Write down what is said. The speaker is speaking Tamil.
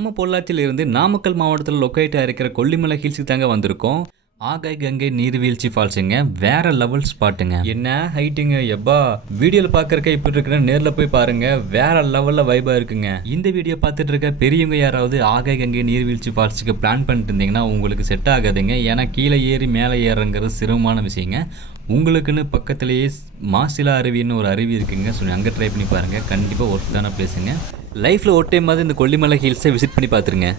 நம்ம பொள்ளாச்சியிலிருந்து நாமக்கல் மாவட்டத்தில் லொக்கேட்டாக இருக்கிற கொல்லிமலை ஹில்ஸுக்கு தாங்க வந்திருக்கோம். ஆகாய் கங்கை நீர்வீழ்ச்சி ஃபால்ஸுங்க. வேற லெவல் ஸ்பாட்டுங்க. என்ன ஹைட்டுங்க எப்பா. வீடியோவில் பார்க்கறக்க இப்படி இருக்கிற நேரில் போய் பாருங்க. வேற லெவலில் வைபாக இருக்குங்க. இந்த வீடியோ பார்த்துட்டு இருக்க பெரியவங்க யாராவது ஆகாய் கங்கை நீர்வீழ்ச்சி ஃபால்ஸுக்கு பிளான் பண்ணிட்டு இருந்தீங்கன்னா உங்களுக்கு செட் ஆகாதுங்க. ஏன்னா கீழே ஏறி மேலே ஏறுங்கிறது சிரமமான விஷயங்க. உங்களுக்குன்னு பக்கத்துலேயே மாசிலா அருவின்னு ஒரு அருவி இருக்குங்க. ஸோ அங்கே ட்ரை பண்ணி பாருங்கள். கண்டிப்பாக ஒர்த்தான பிளேஸுங்க. லைஃப்பில் ஒரு டைம் மாதிரி இந்த கொல்லிமலை ஹில்ஸை விசிட் பண்ணி பார்த்துருங்க.